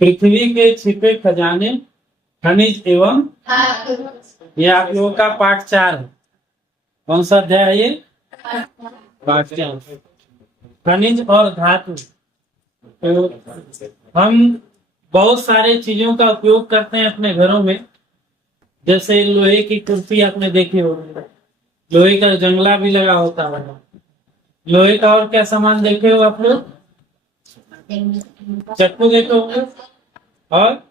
पृथ्वी के छिपे खजाने खनिज एवं, ये आप लोगों का पाठ 4 है। कौन सा अध्याय है ये? पाठ 4, खनिज और धातु। तो हम बहुत सारे चीजों का उपयोग करते हैं अपने घरों में, जैसे लोहे की कुर्सी आपने देखी होगी, लोहे का जंगला भी लगा होता है। लोहे का और क्या सामान देखे हो आप लोग? चक्कू देखे होंगे, और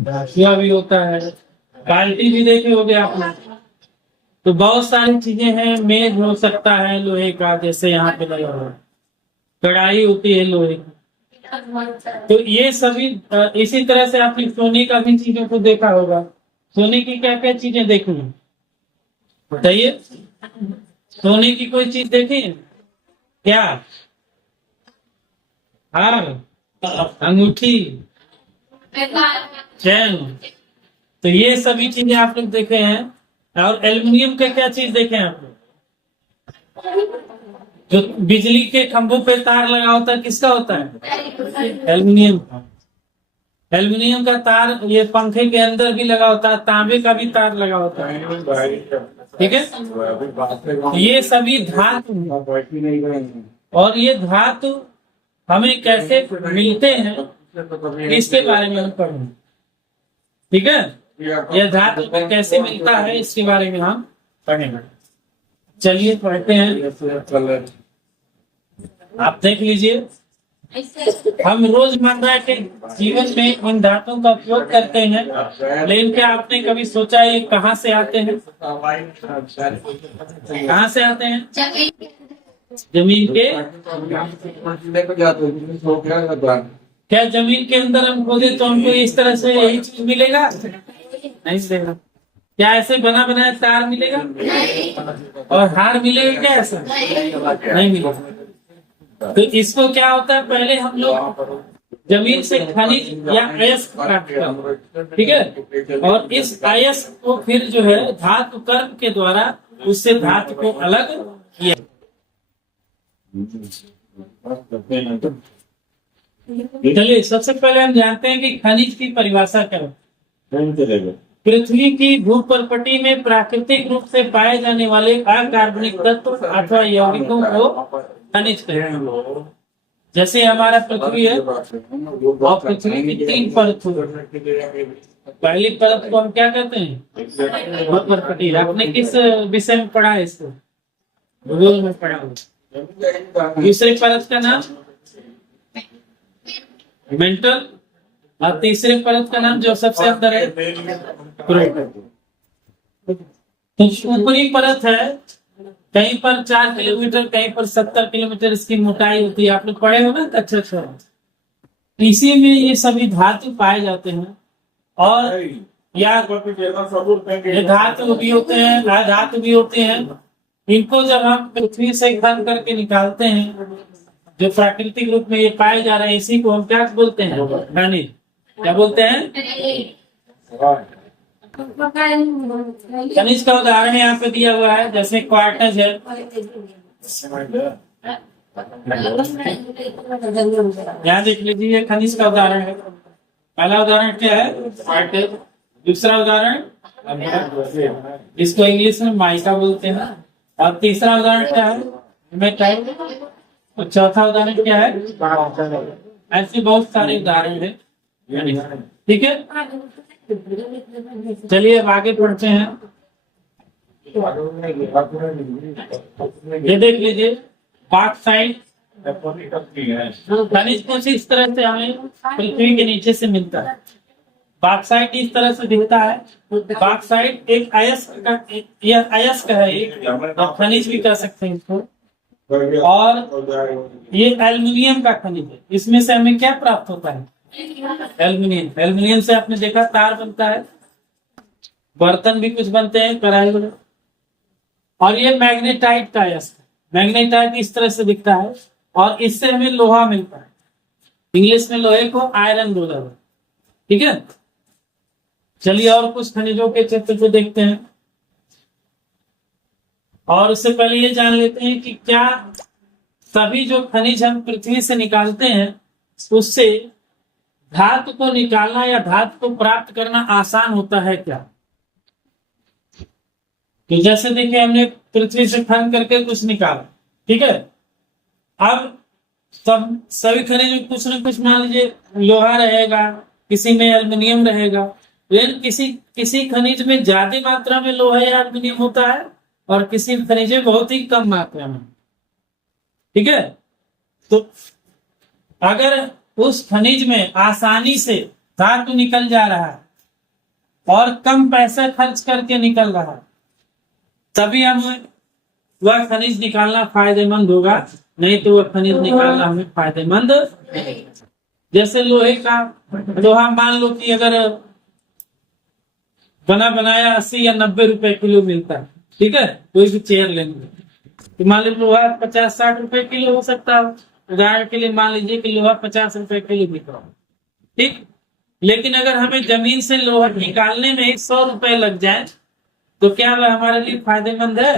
धासुआ भी होता है, बाल्टी भी देखे होंगे आप लोग। तो बहुत सारी चीजें हैं। मेज हो सकता है लोहे का, जैसे यहाँ पे लगा हुआ है, कढ़ाई होती है लोहे की। तो ये सभी इसी तरह से आपने सोने का भी चीजों को देखा होगा। सोने की क्या क्या चीजें देखी हैं बताइए? सोने की कोई चीज देखी है क्या? हार, अंगूठी, चैन, तो ये सभी चीजें आप लोग देखे हैं। और एल्युमिनियम का क्या चीज देखे हैं आप लोग? जो बिजली के खंभों पे तार लगा होता है, किसका होता है? एल्युमिनियम का। एल्युमिनियम का तार ये पंखे के अंदर भी लगा होता है, तांबे का भी तार लगा होता है, ठीक है। ये सभी धातु, और ये धातु हमें कैसे मिलते हैं इसके बारे में हम पढ़ेंगे, ठीक है। यह धातु कैसे मिलता है इसके बारे में हम पढ़ेंगे। चलिए पढ़ते हैं, आप देख लीजिए। हम रोजमर्रा के जीवन में इन धातुओं का उपयोग करते हैं, लेकिन क्या आपने कभी सोचा ये कहाँ से आते हैं? कहाँ से आते हैं? जमीन के। क्या जमीन के अंदर हम खोदे तो हमको इस तरह से यही चीज मिलेगा? नहीं मिलेगा। क्या ऐसे बना बनाया तार मिलेगा? और हार मिलेगा क्या? ऐसा नहीं मिलेगा। तो इसको क्या होता है, पहले हम लोग जमीन से खनिज या अयस्क प्राप्त करते हैं, ठीक है। और इस अयस्क को फिर जो है धातु कर्म के द्वारा उससे धातु को अलग किया। चलिए सबसे पहले हम जानते हैं कि खनिज की परिभाषा क्या है। पृथ्वी की भूपर्पटी में प्राकृतिक रूप से पाए जाने वाले अकार्बनिक तत्व अथवा यौगिकों को खनिज कहते हैं। जैसे हमारा पृथ्वी है, और पृथ्वी की 3 परत। पहली परत को हम क्या कहते हैं? भूपर्पटी। आपने किस विषय में पढ़ा है इसको? भूगोल में पढ़ा होगा। दूसरी परत का नाम मेंटल, और तीसरे परत का नाम जो सबसे अंदर है तो ऊपरी परत है, कहीं पर 4 किलोमीटर, कहीं पर 70 किलोमीटर इसकी मोटाई होती है। आप लोग पढ़े हो ना अच्छा। इसी में ये सभी धातु पाए जाते हैं, और या ये धातु भी होते हैं, अधातु भी होते हैं। इनको जब हम पृथ्वी से खन करके निकालते हैं, जो प्राकृतिक रूप में ये पाए जा रहे हैं, इसी को हम क्या बोलते हैं? खनिज। क्या बोलते हैं? खनिज का उदाहरण यहाँ पे दिया हुआ है, जैसे क्वार्टज है। यहाँ देख लीजिए, खनिज का उदाहरण है। पहला उदाहरण क्या है? क्वार्टज। दूसरा उदाहरण इसको इंग्लिश में माइका बोलते हैं। और तीसरा उदाहरण क्या है? हेमेटाइट। और चौथा उदाहरण क्या है? ऐसे बहुत सारे उदाहरण है, ठीक है। चलिए अब आगे बढ़ते हैं। ये देख लीजिए, बॉक्साइट खनिज कुछ इस तरह से हमें पृथ्वी के नीचे से मिलता है। बॉक्साइट इस तरह से दिखता है। बॉक्साइट एक अयस्क का, यह अयस्क है, एक खनिज भी कह सकते हैं इसको। और ये एल्युमिनियम का खनिज है। इसमें से हमें क्या प्राप्त होता है? एल्युमिनियम। एल्युमिनियम से आपने देखा तार बनता है, बर्तन भी कुछ बनते हैं, कढ़ाई वगैरह। और ये मैग्नेटाइट का अयस्क। मैग्नेटाइट इस तरह से दिखता है, और इससे हमें लोहा मिलता है। इंग्लिश में लोहे को आयरन बोला है, ठीक है। चलिए और कुछ खनिजों के चित्र को देखते हैं। और उससे पहले ये जान लेते हैं कि क्या सभी जो खनिज हम पृथ्वी से निकालते हैं उससे धातु को निकालना या धातु को प्राप्त करना आसान होता है क्या? तो जैसे देखिए हमने पृथ्वी से खनन करके कुछ निकाला, ठीक है। अब सब सभी खनिज में कुछ न कुछ, मान लीजिए लोहा रहेगा, किसी में एल्युमिनियम रहेगा, लेकिन किसी खनिज में ज्यादा मात्रा में लोहा या एल्युमिनियम होता है और किसी खनिज में बहुत ही कम मात्रा में, ठीक है। तो अगर उस खनिज में आसानी से धातु निकल जा रहा है और कम पैसे खर्च करके निकल रहा है, तभी हमें वह खनिज निकालना फायदेमंद होगा, नहीं तो वह खनिज निकालना हमें फायदेमंद नहीं। जैसे लोहा मान लो कि अगर बना बनाया 80 या 90 रुपए किलो मिलता है, ठीक है, कोई भी चेयर लेंगे तो मान लीजिए लोहा 50-60 रुपए किलो हो सकता है। उदाहरण के लिए मान लीजिए कि लोहा 50 रुपए किलो बिक रहा है, ठीक। लेकिन अगर हमें जमीन से लोहा निकालने में 100 रुपए लग जाए तो क्या वह हमारे लिए फायदेमंद है?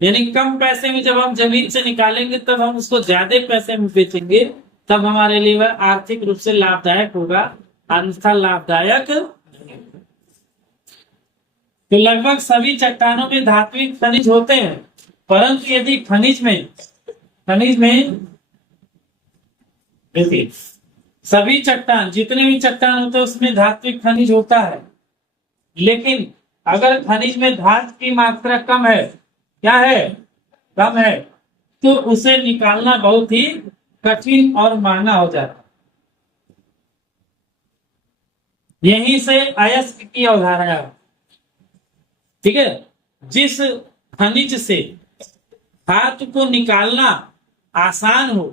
यानी कम पैसे में जब हम जमीन से निकालेंगे तब हम उसको ज्यादा पैसे में बेचेंगे, तब हमारे लिए वह आर्थिक रूप से लाभदायक होगा, अन्यथा लाभदायक। तो लगभग सभी चट्टानों में धात्विक खनिज होते हैं, परंतु यदि खनिज में देखिए सभी चट्टान, जितने भी चट्टान होते हैं उसमें धात्विक खनिज होता है, लेकिन अगर खनिज में धातु की मात्रा कम है, क्या है, कम है, तो उसे निकालना बहुत ही कठिन और महंगा हो जाता है। यहीं से अयस्क की अवधारणा है, ठीक है। जिस खनिज से धातु को निकालना आसान हो,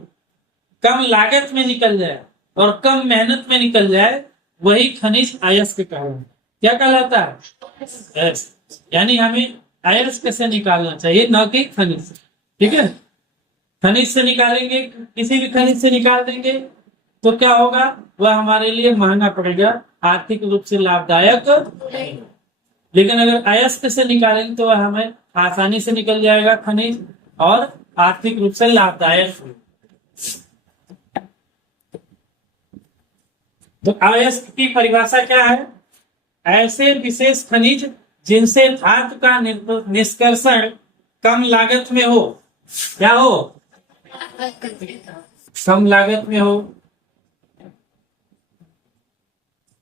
कम लागत में निकल जाए और कम मेहनत में निकल जाए, वही खनिज अयस्क कहलाता है। क्या कहलाता है? अयस्क। यानी हमें अयस्क से निकालना चाहिए, न कि खनिज से, ठीक है। खनिज से निकालेंगे, किसी भी खनिज से निकाल देंगे तो क्या होगा, वह हमारे लिए महंगा पड़ेगा, आर्थिक रूप से लाभदायक। लेकिन अगर अयस्क से निकालेंगे तो वह हमें आसानी से निकल जाएगा खनिज और आर्थिक रूप से लाभदायक। तो अयस्क की परिभाषा क्या है? ऐसे विशेष खनिज जिनसे धातु का निष्कर्षण कम लागत में हो, क्या हो, कम लागत में हो।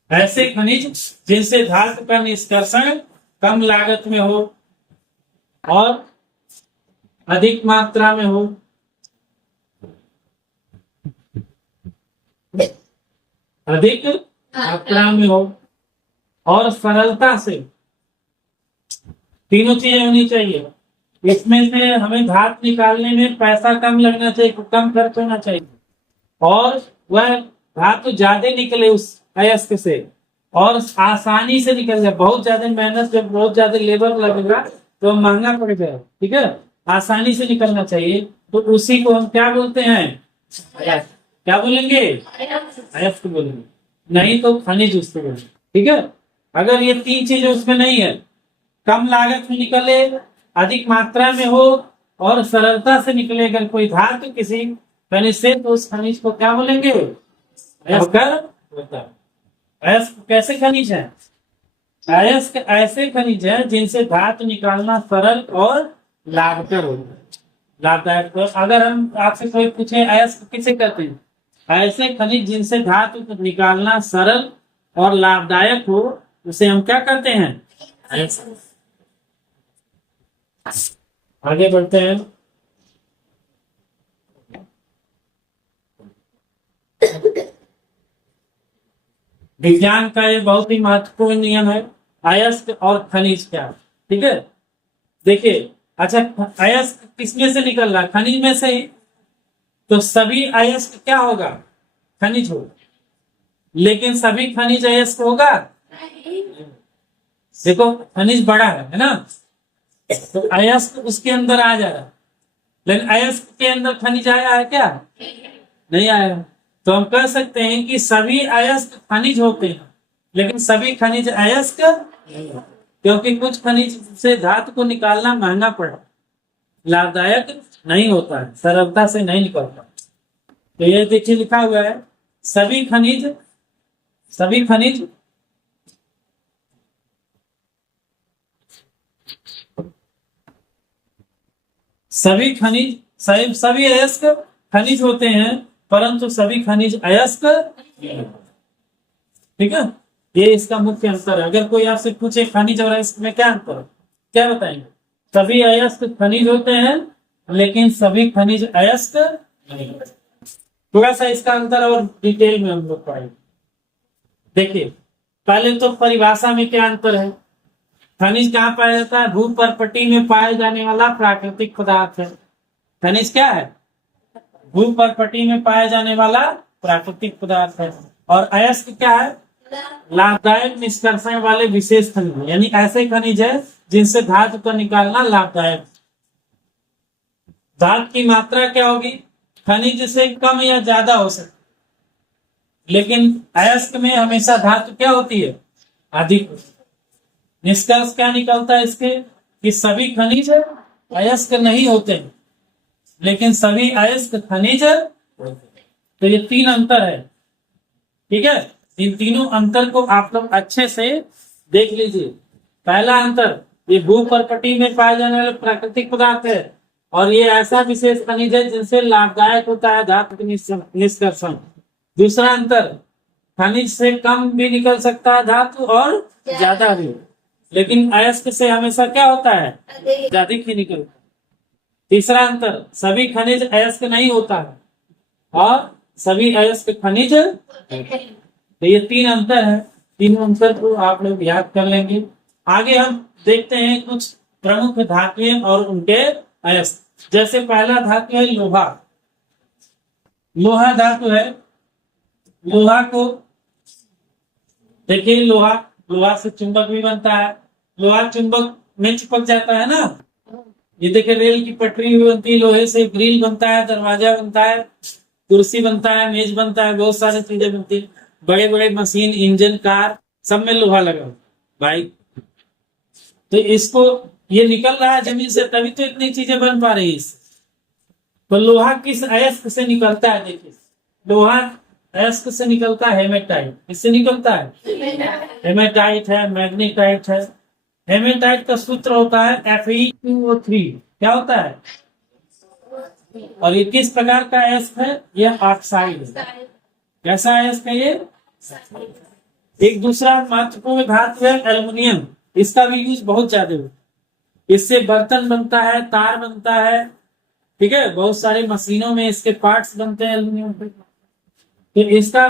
ऐसे खनिज जिनसे धातु का निष्कर्षण कम लागत में हो और अधिक मात्रा में हो, अधिक मात्रा में हो और सरलता से, तीनों चीजें होनी चाहिए। इसमें से हमें धातु निकालने में पैसा कम लगना चाहिए, कम खर्च होना चाहिए, और वह धातु ज्यादा निकले उस अयस्क से और आसानी से निकल जाए। बहुत ज्यादा मेहनत, जब बहुत ज्यादा लेबर लगेगा तो महंगा पड़ जाएगा, ठीक है। आसानी से निकलना चाहिए, तो उसी को हम क्या बोलते हैं? अयस्क। क्या बोलेंगे? अयस्क बोलेंगे, नहीं तो खनिज उसको बोलेंगे, ठीक है। अगर ये तीन चीजें उसमें नहीं है, कम लागत में निकले, अधिक मात्रा में हो और सरलता से निकले अगर कोई धातु किसी खनिज से, तो उस खनिज को क्या बोलेंगे? अयस्क होता है। अयस्क कैसे खनिज है? अयस्क ऐसे खनिज है जिनसे धातु निकालना सरल और लाभकर होता है, लाभदायक। तो अगर हम आपसे कोई पूछे अयस्क किसे कहते हैं, ऐसे खनिज जिनसे धातु को निकालना सरल और लाभदायक हो, उसे हम क्या कहते हैं? अयस्क। आगे बढ़ते हैं। विज्ञान का ये बहुत ही महत्वपूर्ण नियम है, अयस्क और खनिज क्या, ठीक है। देखिए, अच्छा अयस्क किसमें से निकल रहा है? खनिज में से ही। तो सभी अयस्क क्या होगा? खनिज होगा। लेकिन सभी खनिज अयस्क होगा? देखो खनिज बड़ा है ना, तो अयस्क उसके अंदर आ जा रहा है, लेकिन अयस्क के अंदर खनिज आया है क्या? नहीं आया। तो हम कह सकते हैं कि सभी अयस्क खनिज होते हैं, लेकिन सभी खनिज अयस्क नहीं, क्योंकि कुछ खनिज से धातु को निकालना महंगा पड़ा, लाभदायक नहीं होता है, सरलता से नहीं निकलता। तो ये देखिए लिखा हुआ है सभी खनिज सभी खनिज सभी खनिज सभी अयस्क खनिज होते हैं, परंतु सभी खनिज अयस्क नहीं होते। ठीक है, ये इसका मुख्य अंतर है। अगर कोई आपसे पूछे खनिज और अयस्क में क्या अंतर है, क्या बताएंगे? सभी अयस्क खनिज होते हैं, लेकिन सभी खनिज अयस्क नहीं होते। थोड़ा सा इसका अंतर और डिटेल में हम लोग पढ़ेंगे। देखिए, पहले तो परिभाषा में क्या अंतर है। खनिज कहाँ पाया जाता है? भूपर्पटी में पाए जाने वाला प्राकृतिक पदार्थ है। खनिज क्या है? भूपर्पटी में पाया जाने वाला प्राकृतिक पदार्थ है। और अयस्क क्या है? लाभदायक निष्कर्षण वाले विशेष खनिज, यानी ऐसे खनिज है जिनसे धातु को निकालना लाभदायक। धातु की मात्रा क्या होगी? खनिज से कम या ज्यादा हो सकती, लेकिन अयस्क में हमेशा धातु क्या होती है? अधिक। निष्कर्ष क्या निकलता है इसके कि सभी खनिज अयस्क नहीं होते, लेकिन सभी अयस्क खनिज। तो ये तीन अंतर है। ठीक है, इन तीनों अंतर को आप लोग अच्छे से देख लीजिए। पहला अंतर, ये भूपर्पटी में पाए जाने वाले प्राकृतिक पदार्थ है, और ये ऐसा विशेष खनिज है जिनसे लाभदायक होता है धातु निष्कर्षण। दूसरा अंतर, खनिज से कम भी निकल सकता है धातु और ज्यादा भी, लेकिन अयस्क से हमेशा क्या होता है? अधिक ही निकलता है। तीसरा अंतर, सभी खनिज अयस्क नहीं होता है, और सभी अयस्क खनिज। तो ये तीन अंतर है। तीनों अंतर को आप लोग याद कर लेंगे। आगे हम देखते हैं कुछ प्रमुख धातुएं और उनके अयस्क। जैसे पहला धातु है लोहा। लोहा धातु है। लोहा को देखिए, लोहा से चुंबक भी बनता है। लोहा चुंबक में चिपक जाता है ना। ये देखिए, रेल की पटरी भी बनती है लोहे से, ग्रिल बनता है, दरवाजा बनता है, कुर्सी बनता है, मेज बनता है, बहुत सारी चीजें बनती है। बड़े बड़े मशीन, इंजन, कार, सब में लोहा लगा, बाइक। तो इसको ये निकल रहा है जमीन से, तभी तो इतनी चीजें बन पा रही है। तो लोहा किस अयस्क से निकलता है? देखिए, लोहा अयस्क से निकलता है हेमेटाइट। किससे निकलता है? हेमेटाइट है, मैग्नेटाइट है। हेमेटाइट का सूत्र होता है Fe2O3। क्या होता है? और ये किस प्रकार का अयस्क है? यह ऑक्साइड है। कैसा अयस्क है ये? एक दूसरा महत्वपूर्ण धातु है एल्युमिनियम। इसका भी यूज बहुत ज्यादा है। इससे बर्तन बनता है, तार बनता है। ठीक है, बहुत सारे मशीनों में इसके पार्ट्स बनते हैं एल्युमिनियम के। तो इसका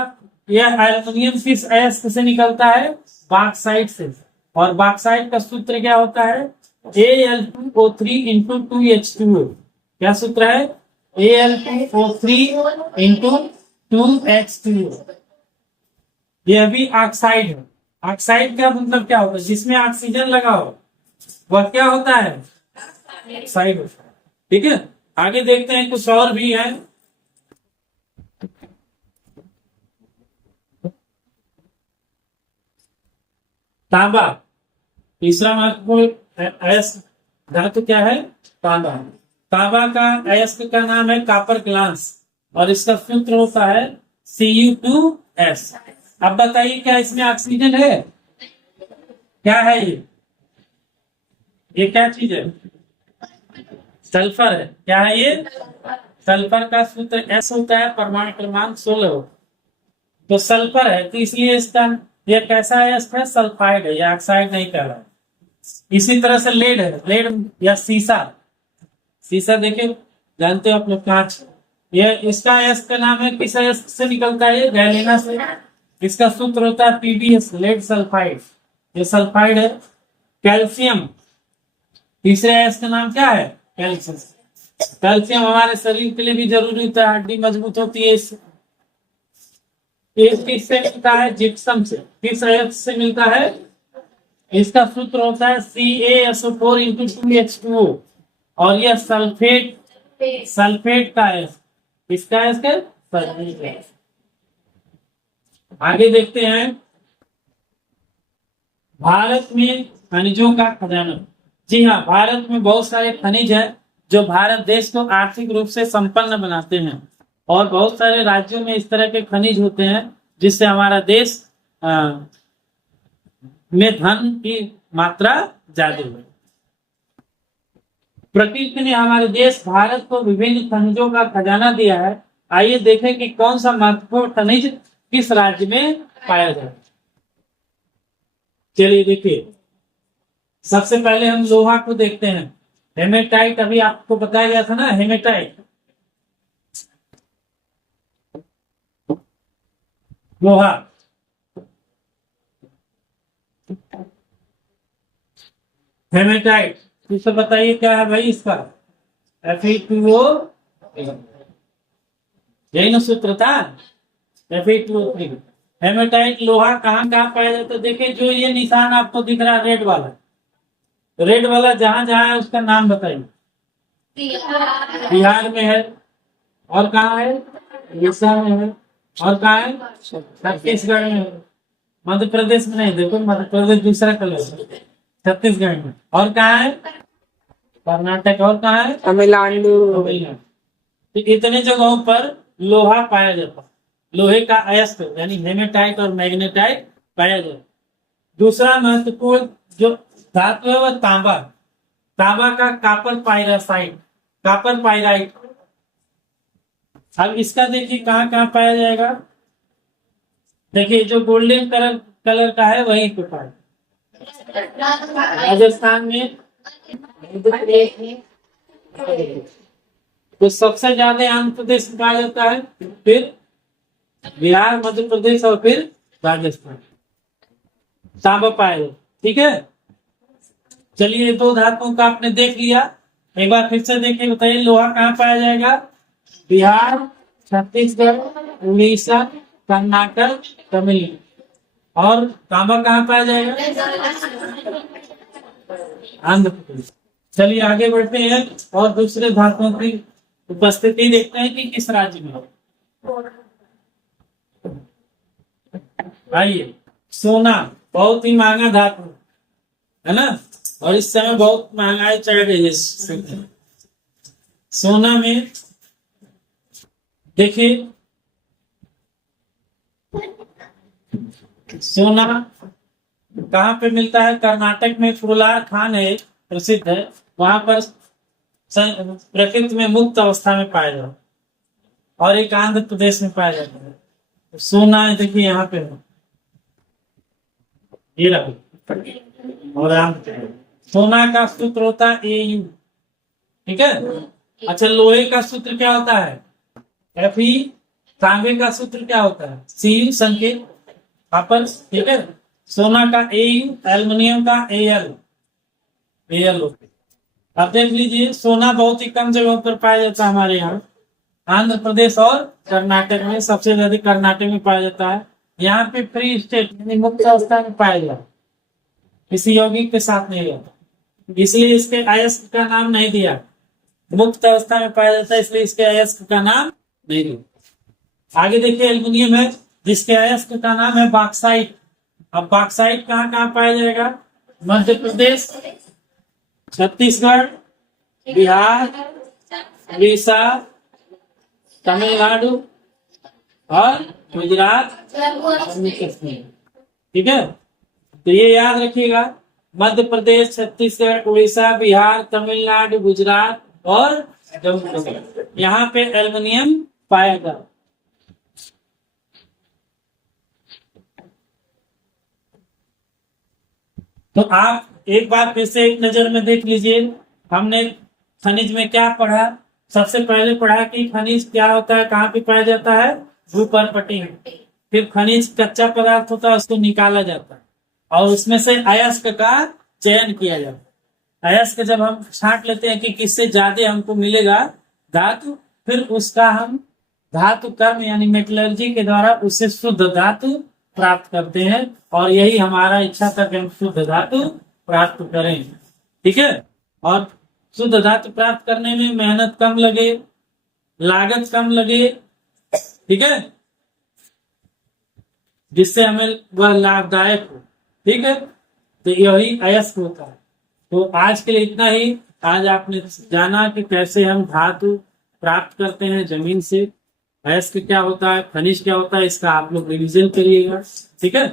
यह एल्युमिनियम किस अयस्क से निकलता है? बॉक्साइट से। और बॉक्साइट का सूत्र क्या होता है? Al2O3 into 2H2O। क्या सूत्र है? Al2O3 into 2H2O। यह भी ऑक्साइड है। ऑक्साइड का मतलब क्या होता है? जिसमें ऑक्सीजन लगा हो वह क्या होता है? ऑक्साइड होता है। ठीक है, आगे देखते हैं कुछ और भी है। तांबा, तीसरा महत्वपूर्ण अयस्क धातु क्या है? तांबा। तांबा का अयस्क का नाम है कॉपर ग्लास, और इसका सूत्र होता है Cu2S। अब बताइए, क्या इसमें ऑक्सीजन है? क्या है ये? ये क्या चीज है? सल्फर है। क्या है ये? सल्फर का सूत्र S होता है, परमाणु क्रमांक 16। तो सल्फर है, तो इसलिए इसका ये कैसा अयस्क है? सल्फाइड है, या ऑक्साइड नहीं कह रहा है। इसी तरह से लेड है। लेड या शीशा। शीशा देखिए, जानते हो आप लोग, कांच। ये इसका अयस्क का नाम है, किस अयस्क से निकलता है? गैलेना से। इसका सूत्र होता है PbS, लेड सल्फाइड। ये सल्फाइड है। कैल्शियम, तीसरे अयस्क का नाम क्या है? कैल्शियम। कैल्शियम हमारे शरीर के लिए भी जरूरी होता है, हड्डी मजबूत होती है इससे। किससे मिलता है? जिप्सम से। किस अयस्क से मिलता है? इसका सूत्र होता है CaSO4 इंटू 2H2O। और यह सल्फेट का अयस्क। इसका अयस्क है सल्फेट। आगे देखते हैं, भारत में खनिजों का खजाना। जी हाँ, भारत में बहुत सारे खनिज है जो भारत देश को आर्थिक रूप से संपन्न बनाते हैं। और बहुत सारे राज्यों में इस तरह के खनिज होते हैं जिससे हमारा देश में धन की मात्रा ज्यादा है। प्रकृति ने हमारे देश भारत को विभिन्न खनिजों का खजाना दिया है। आइए देखें कि कौन सा महत्वपूर्ण खनिज किस राज्य में पाया जाता है। चलिए देखिए, सबसे पहले हम लोहा को देखते हैं। हेमेटाइट, अभी आपको बताया गया था ना, हेमेटाइट लोहा। हेमेटाइट, इसे बताइए क्या है भाई इसका? Fe2O, यही ना सूत्र था, Fe2O3। हेमेटाइट लोहा कहाँ कहाँ पाया जाता है? देखिए जो ये निशान आपको दिख रहा है रेड वाला जहां जहां है उसका नाम बताइए। बिहार में है, और कहाँ है? उड़ीसा में है, और कहाँ है? छत्तीसगढ़ में है। मध्य प्रदेश में नहीं, देखो मध्य प्रदेश दूसरा कलर है, छत्तीसगढ़ में। और कहाँ है? कर्नाटक। और कहाँ है? तमिलनाडु। तो इतने जगहों पर लोहा पाया जाता है। लोहे का अयस्क यानी हेमेटाइट और मैग्नेटाइट पाया जाता है। दूसरा महत्वपूर्ण जो धातु है वह तांबा। तांबा का कापर पाइराइट। अब इसका देखिए कहाँ कहाँ पाया जाएगा। देखिए जो गोल्डन कलर का है वही पे पाया, राजस्थान में। तो सबसे ज्यादा आंध्र प्रदेश में पाया जाता है, फिर बिहार, मध्य प्रदेश और फिर राजस्थान तांबा पाया जाता। ठीक है, चलिए दो धातुओं का आपने देख लिया। एक बार फिर से देखिए, बताइए लोहा कहाँ पाया जाएगा? बिहार, छत्तीसगढ़, उड़ीसा, कर्नाटक, तमिलनाडु। और तांबा कहाँ पाया जाएगा? आंध्र प्रदेश। चलिए आगे बढ़ते हैं और दूसरे धातुओं की उपस्थिति देखते हैं कि किस राज्य में। आइए, सोना बहुत ही महंगा धातु है ना, और इस समय बहुत महंगाई चढ़ गई है। सोना में देखिए, सोना कहाँ पे मिलता है? कर्नाटक में कोलार खान है, प्रसिद्ध है, वहां पर प्रकृति में मुक्त अवस्था में पाया जाता है। और एक आंध्र प्रदेश में पाया जाता है। तो सोना देखिए यहाँ पे है, ये रखो। और आंध्र सोना का सूत्र होता है AU। ठीक है, अच्छा लोहे का सूत्र क्या होता है? Fe। तांबे का सूत्र क्या होता है? Cu संकेत अपन। ठीक है, सोना का AU, एल्युमिनियम का AL होता है। अब देख लीजिए, सोना बहुत ही कम जगहों पर पाया जाता है हमारे यहाँ। आंध्र प्रदेश और कर्नाटक में, सबसे ज्यादा कर्नाटक में पाया जाता है। यहाँ पे फ्री स्टेट यानी मुक्त अवस्था में पाया जाता है, किसी यौगिक के साथ नहीं रहता, इसलिए इसके अयस्क का नाम नहीं दिया। मुक्त अवस्था में पाया जाता है इसलिए इसके अयस्क का नाम नहीं दिया। आगे देखिए, एल्युमिनियम है जिसके अयस्क का नाम है बॉक्साइट। अब बॉक्साइट कहाँ कहाँ पाया जाएगा? मध्य प्रदेश, छत्तीसगढ़, बिहार, उड़ीसा, तमिलनाडु और गुजरात, कश्मीर। ठीक है, तो ये याद रखिएगा, मध्य प्रदेश, छत्तीसगढ़, उड़ीसा, बिहार, तमिलनाडु, गुजरात और जम्मू कश्मीर, यहाँ पे एल्युमिनियम पाया जाता। तो आप एक बार फिर से एक नजर में देख लीजिए, हमने खनिज में क्या पढ़ा? सबसे पहले पढ़ा कि खनिज क्या होता है, कहाँ पे पाया जाता है? भूपर्पटी में। फिर खनिज कच्चा पदार्थ होता है, उसको निकाला जाता है और उसमें से अयस्क का चयन किया जाता है। अयस्क जब हम छांट लेते हैं कि किससे ज्यादा हमको मिलेगा धातु, फिर उसका हम धातु कर्म यानी मेटलर्जी के द्वारा उससे शुद्ध धातु प्राप्त करते हैं, और यही हमारा इच्छा था कि हम शुद्ध धातु प्राप्त करें। ठीक है, और शुद्ध धातु प्राप्त करने में मेहनत कम लगे, लागत कम लगे। ठीक है, जिससे हमें वह लाभदायक हो। ठीक है, तो यही अयस्क होता है। तो आज के लिए इतना ही। आज आपने जाना कि कैसे हम धातु प्राप्त करते हैं जमीन से, अयस्क क्या होता है, खनिज क्या होता है, इसका आप लोग रिवीजन करिएगा। ठीक है।